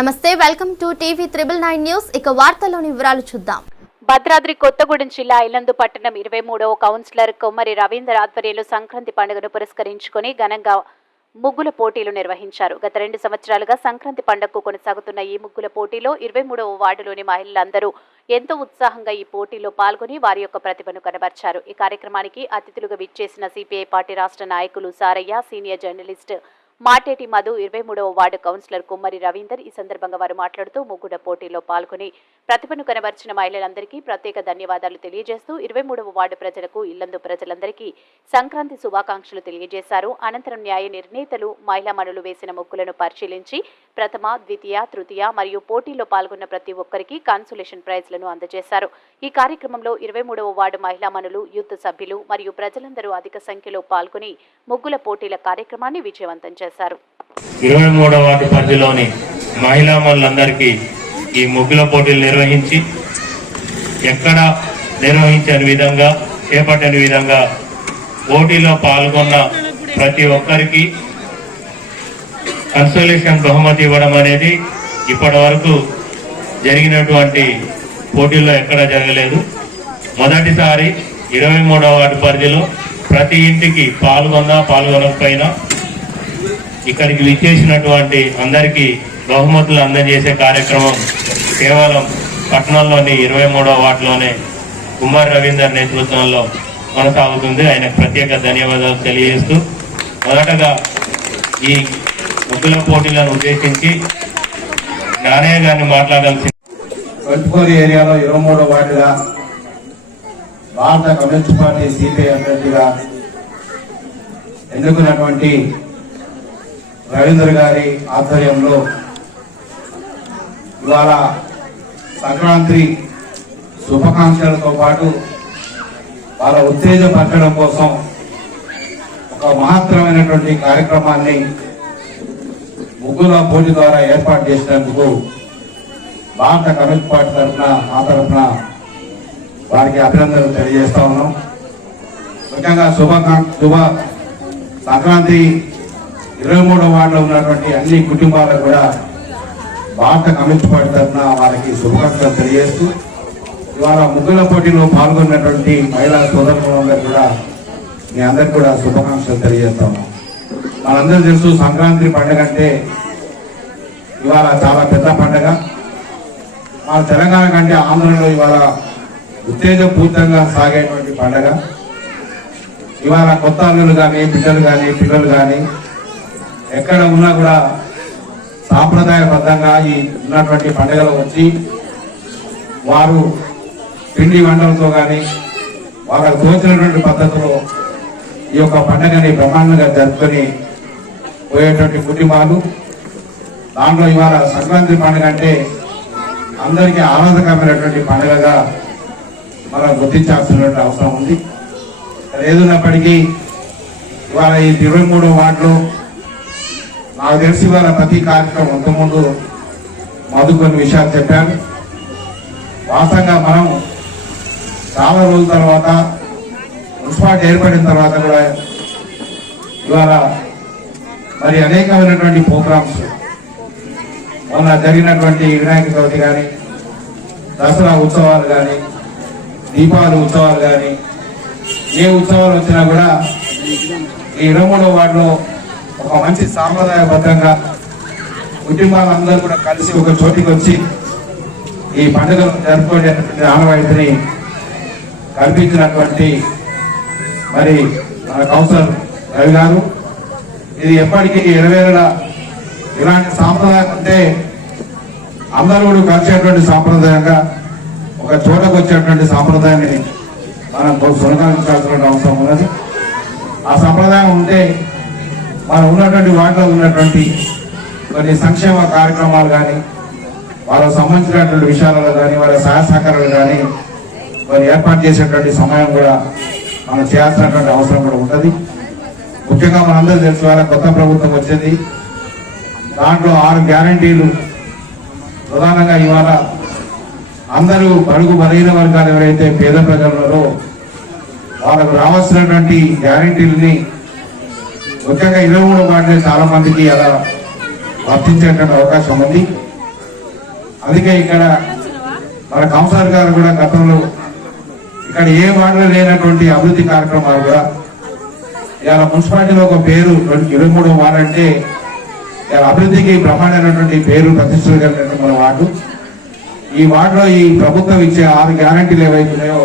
నమస్తే, welcome to TV 999 news. ఇక వార్తల్లోని వివరాలు చూద్దాం. భద్రాద్రి కొత్తగూడెం జిల్లా ఇల్లందు పట్టణం 23వ కౌన్సిలర్ కొమ్మరి రవీందర్ ఆధ్వర్యంలో సంక్రాంతి పండుగను పురస్కరించుకుని ఘనంగా ముగ్గుల పోటీలు నిర్వహించారు. గత 2 సంవత్సరాలుగా సంక్రాంతి పండుగకు కొనసాగుతున్న ఈ ముగ్గుల పోటీలో 23వ వార్డులోని మహిళలందరూ ఎంతో ఉత్సాహంగా ఈ పోటీలో పాల్గొని వారి యొక్క ప్రతిభను కనబర్చారు. ఈ కార్యక్రమానికి అతిథులుగా విచ్చేసిన సిపిఐ పార్టీ రాష్ట్ర నాయకులు సారయ్య, సీనియర్ జర్నలిస్ట్ మాటేటి మధు, 23వ వార్డు కౌన్సిలర్ కొమ్మరి రవీందర్ ఈ సందర్భంగా వారు మాట్లాడుతూ ముగ్గుల పోటీలో పాల్గొని ప్రతిభను కనబర్చిన మహిళలందరికీ ప్రత్యేక ధన్యవాదాలు తెలియజేస్తూ 23వ వార్డు ప్రజలకు, ఇల్లందు ప్రజలందరికీ సంక్రాంతి శుభాకాంక్షలు తెలియజేశారు. అనంతరం న్యాయ నిర్ణేతలు మహిళా మనులు వేసిన ముగ్గులను పరిశీలించి ప్రథమ, ద్వితీయ, తృతీయ మరియు పోటీలో పాల్గొన్న ప్రతి ఒక్కరికి కన్సోలేషన్ ప్రైజ్లను అందజేశారు. ఈ కార్యక్రమంలో 23వ వార్డు మహిళా మనులు, యూత్ సభ్యులు మరియు ప్రజలందరూ అధిక సంఖ్యలో పాల్గొని ముగ్గుల పోటీల కార్యక్రమాన్ని విజయవంతం చేశారు. 23వ వార్డు పరిధిలోని మహిళా మనులందరికీ ఈ ముగ్గుల పోటీలు నిర్వహించి ఎక్కడ నిర్వహించని విధంగా, చేపట్టని విధంగా పోటీలో పాల్గొన్న ప్రతి ఒక్కరికి కన్సోలేషన్ బహుమతి ఇవ్వడం అనేది ఇప్పటి వరకు జరిగినటువంటి పోటీల్లో ఎక్కడా జరగలేదు. మొదటిసారి 23వ వార్డు పరిధిలో ప్రతి ఇంటికి పాల్గొనకపోయినా ఇక్కడికి విచ్చేసినటువంటి అందరికీ బహుమతులు అందజేసే కార్యక్రమం కేవలం పట్టణంలోని 23వ వార్డులోనే కుమార్ రవీందర్ నేతృత్వంలో కొనసాగుతుంది. ఆయనకు ప్రత్యేక ధన్యవాదాలు తెలియజేస్తూ, మొదటగా ఈ ముగ్గుల పోటీలను ఉద్దేశించి నానయ్య గారిని మాట్లాడాల్సింది. కొత్తగూడెం ఏరియాలో 23వ వార్డుగా భారత కమ్యూనిస్ట్ పార్టీ సిపిఐ అభ్యర్థిగా ఎన్నుకున్నటువంటి రవీందర్ గారి ఆధ్వర్యంలో ఇవాళ సంక్రాంతి శుభాకాంక్షలతో పాటు వాళ్ళ ఉత్తేజపరచడం కోసం ఒక మహత్తరమైనటువంటి కార్యక్రమాన్ని ముగ్గుల పోటీ ద్వారా ఏర్పాటు చేసినందుకు భారత కమ్యూనిస్ట్ పార్టీ తరఫున మా వారికి అభినందనలు తెలియజేస్తా ఉన్నాం. ముఖ్యంగా శుభ సంక్రాంతి 23వ వార్డులో ఉన్నటువంటి అన్ని కుటుంబాలకు కూడా భారత కమ్యూనిస్ట్ పార్టీ తరఫున వారికి శుభాకాంక్షలు తెలియజేస్తూ, ఇవాళ ముగ్గుల పోటీలో పాల్గొన్నటువంటి మహిళా సోదరులందరూ కూడా మీ అందరికి కూడా శుభాకాంక్షలు తెలియజేస్తాము. మనందరూ తెలుసు, సంక్రాంతి పండుగ అంటే ఇవాళ చాలా పెద్ద పండుగ. మన తెలంగాణ కంటే ఆంధ్రలో ఇవాళ ఉత్తేజపూరితంగా సాగేటువంటి పండుగ. ఇవాళ కొత్త అల్లులు కానీ, బిడ్డలు కానీ, పిల్లలు కానీ ఎక్కడ ఉన్నా కూడా సాంప్రదాయబద్ధంగా ఈ ఉన్నటువంటి పండుగలు వచ్చి వారు పిండి వంటలతో కానీ వాళ్ళకు తోచినటువంటి పద్ధతిలో ఈ యొక్క పండుగని బ్రహ్మాండంగా జరుపుకొని పోయేటువంటి కుటుంబాలు. దాంట్లో ఇవాళ సంక్రాంతి పండుగ అంటే అందరికీ ఆనందకరమైనటువంటి పండుగగా మనం గుర్తించాల్సినటువంటి అవసరం ఉంది. ఏదున్నప్పటికీ ఇవాళ ఈ 23వ వార్డులో నాకు తెలిసి ఇవాళ ప్రతి కార్యక్రమం అంతకుముందు మధు కొన్ని విషయాలు చెప్పారు. వాస్తవంగా మనం చాలా రోజుల తర్వాత మున్సిపాలిటీ ఏర్పడిన తర్వాత కూడా ఇవాళ మరి అనేకమైనటువంటి ప్రోగ్రామ్స్, మొన్న జరిగినటువంటి వినాయక చవితి కానీ, దసరా ఉత్సవాలు కానీ, దీపావళి ఉత్సవాలు కానీ, ఏ ఉత్సవాలు వచ్చినా కూడా ఈ 23వ వార్డులో ఒక మంచి సాంప్రదాయబద్ధంగా కుటుంబాలందరూ కూడా కలిసి ఒక చోటికి వచ్చి ఈ పండుగలు జరుపుకునేటువంటి ఆనవాయితీని కల్పించినటువంటి మరి మన కౌన్సిలర్ రవి గారు, ఇది ఎప్పటికీ 20 ఇలాంటి సాంప్రదాయం అంటే అందరూ కూడా కలిసేటువంటి సాంప్రదాయంగా ఒక చోటకు వచ్చేటువంటి సాంప్రదాయాన్ని మనం కొనసాగించాల్సిన అవసరం ఉన్నది. ఆ సంప్రదాయం ఉంటే మనం ఉన్నటువంటి వాటిలో ఉన్నటువంటి కొన్ని సంక్షేమ కార్యక్రమాలు కానీ, వాళ్ళకు సంబంధించినటువంటి విషయాలలో కానీ, వాళ్ళ సహాయ సహకారాలు కానీ కొన్ని ఏర్పాటు చేసేటువంటి సమయం కూడా మనం చేయాల్సినటువంటి అవసరం కూడా ఉంటుంది. ముఖ్యంగా మనందరూ తెలుసు, వాళ్ళ కొత్త ప్రభుత్వం వచ్చేది, దాంట్లో 6 గ్యారంటీలు ప్రధానంగా ఇవాళ అందరూ బడుగు బలహీన వర్గాలు ఎవరైతే పేద ప్రజలలో వాళ్ళకు రావాల్సినటువంటి గ్యారంటీలని ముఖ్యంగా 23వ వార్డులో చాలా మందికి అలా వర్తించేటువంటి అవకాశం ఉంది. అందుకే ఇక్కడ మన కౌన్సిలర్ గారు కూడా గతంలో ఇక్కడ ఏ వార్డులో లేనటువంటి అభివృద్ధి కార్యక్రమాలు కూడా ఇవాళ మున్సిపాలిటీలో ఒక పేరు 23వ వార్డు అంటే ఇవాళ అభివృద్ధికి బ్రహ్మాండమైనటువంటి పేరు ప్రతిష్టలు కలిగినటువంటి మన వార్డు. ఈ వార్డులో ఈ ప్రభుత్వం ఇచ్చే 6 గ్యారంటీలు ఏవైతున్నాయో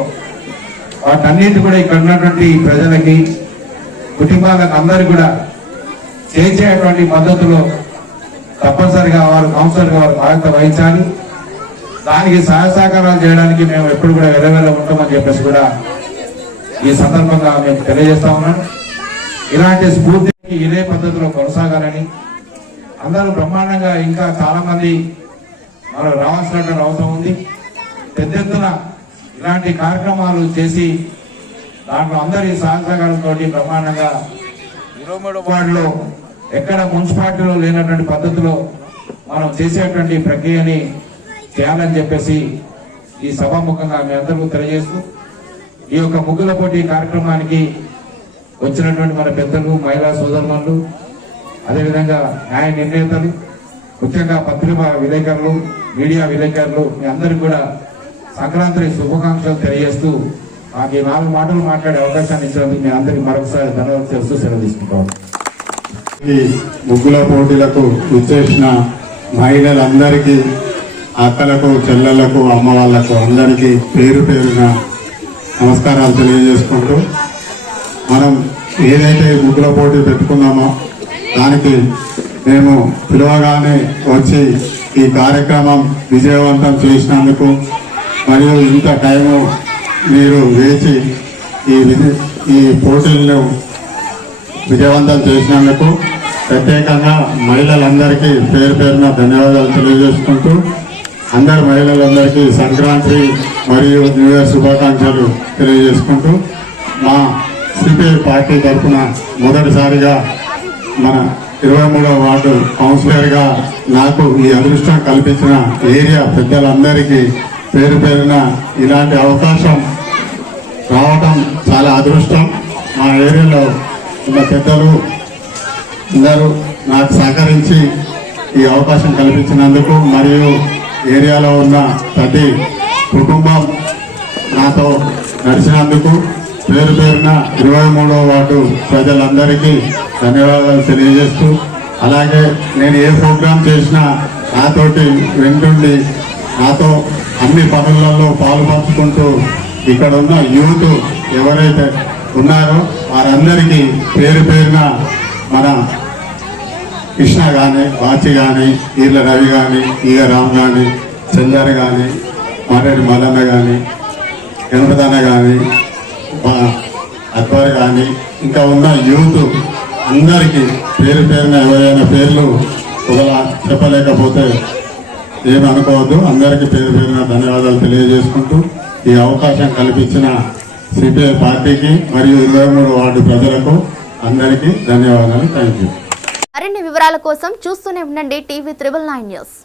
వాటన్నిటి కూడా ఇక్కడ ఉన్నటువంటి ప్రజలకి కుటుంబాలకు అందరికీ కూడా చేసేటువంటి పద్ధతిలో తప్పనిసరిగా వారు కౌన్సిలర్గా వారు బాధ్యత వహించాలి. దానికి సహాయ సహకారాలు చేయడానికి మేము ఎప్పుడు కూడా వెలవెల ఉంటామని చెప్పేసి కూడా ఈ సందర్భంగా మేము తెలియజేస్తా ఉన్నాం. ఇలాంటి స్ఫూర్తికి ఇదే పద్ధతిలో కొనసాగాలని అందరూ బ్రహ్మాండంగా ఇంకా చాలా మంది మనకు రావాల్సినటువంటి అవసరం ఉంది. పెద్ద ఎత్తున ఇలాంటి కార్యక్రమాలు చేసి దాంట్లో అందరి సహకారంతో బ్రహ్మాండంగా 23వ వార్డులో ఎక్కడ మున్సిపాలిటీలో లేనటువంటి పద్ధతిలో మనం చేసేటువంటి ప్రక్రియని చేయాలని చెప్పేసి ఈ సభాముఖంగా మీ అందరికీ తెలియజేస్తూ ఈ యొక్క ముగ్గుల పోటీ కార్యక్రమానికి వచ్చినటువంటి మన పెద్దలు, మహిళా సోదరులు, అదేవిధంగా న్యాయ నిర్ణేతలు, ముఖ్యంగా పత్రికా విలేకరులు, మీడియా విలేకరులు మీ అందరికీ కూడా సంక్రాంతి శుభాకాంక్షలు తెలియజేస్తూ నాకు ఈ 4 మాటలు మాట్లాడే అవకాశాన్ని ఇచ్చినందుకు మీ అందరికీ మరొకసారి ధన్యవాదాలు తెలుస్తూ సెలవు తీసుకుంటాం. ఈ ముగ్గుల పోటీలకు విచ్చేసిన మహిళలందరికీ, అక్కలకు, చెల్లెళ్లకు, అమ్మ వాళ్ళకు అందరికీ పేరు పేరున నమస్కారాలు తెలియజేసుకుంటూ మనం ఏదైతే ముగ్గుల పోటీ పెట్టుకున్నామో దానికి మేము పిలవగానే వచ్చి ఈ కార్యక్రమం విజయవంతం చేసినందుకు మరియు ఇంత టైము మీరు వేచి ఈ పోటీలను విజయవంతం చేసినందుకు ప్రత్యేకంగా మహిళలందరికీ పేరు పేరున ధన్యవాదాలు తెలియజేసుకుంటూ అందరు మహిళలందరికీ సంక్రాంతి మరియు న్యూ ఇయర్ శుభాకాంక్షలు తెలియజేసుకుంటూ మా సిపిఐ పార్టీ తరఫున మొదటిసారిగా మన 23వ వార్డు కౌన్సిలర్గా నాకు ఈ అదృష్టం కల్పించిన ఏరియా పెద్దలందరికీ పేరు పేరున ఇలాంటి అవకాశం రావటం చాలా అదృష్టం. మా ఏరియాలో ఉన్న పెద్దలు అందరూ నాకు సహకరించి ఈ అవకాశం కల్పించినందుకు మరియు ఏరియాలో ఉన్న ప్రతి కుటుంబం నాతో నడిచినందుకు పేరు పేరున 23వ వార్డు ప్రజలందరికీ ధన్యవాదాలు తెలియజేస్తూ, అలాగే నేను ఏ ప్రోగ్రాం చేసినా నాతోటి వెంటుండి నాతో అన్ని పనులలో పాల్పంచుకుంటూ ఇక్కడ ఉన్న యూత్ ఎవరైతే ఉన్నారో వారందరికీ పేరు పేరున మన కృష్ణ కానీ, వాచి కానీ, ఈర్ల రవి కానీ, ఈగ రామ్ కానీ, చందర్ కానీ, మారేడు మల్లన్న కానీ, గణపతన్న కానీ, అక్బర్ కానీ, ఇంకా ఉన్న యూత్ అందరికీ పేరు పేరున ఎవరైనా పేర్లు ఒకలా చెప్పలేకపోతే ఏమి అనుకోవద్దు. అందరికీ పేరు పేరున ధన్యవాదాలు తెలియజేసుకుంటూ ఈ అవకాశం కల్పించిన సిపిఐ పార్టీకి మరియు 23వ వార్డు ప్రజలకు అందరికీ ధన్యవాదాలు. Thank you. మరిన్ని వివరాల కోసం చూస్తూనే ఉండండి టీవీ 999 న్యూస్.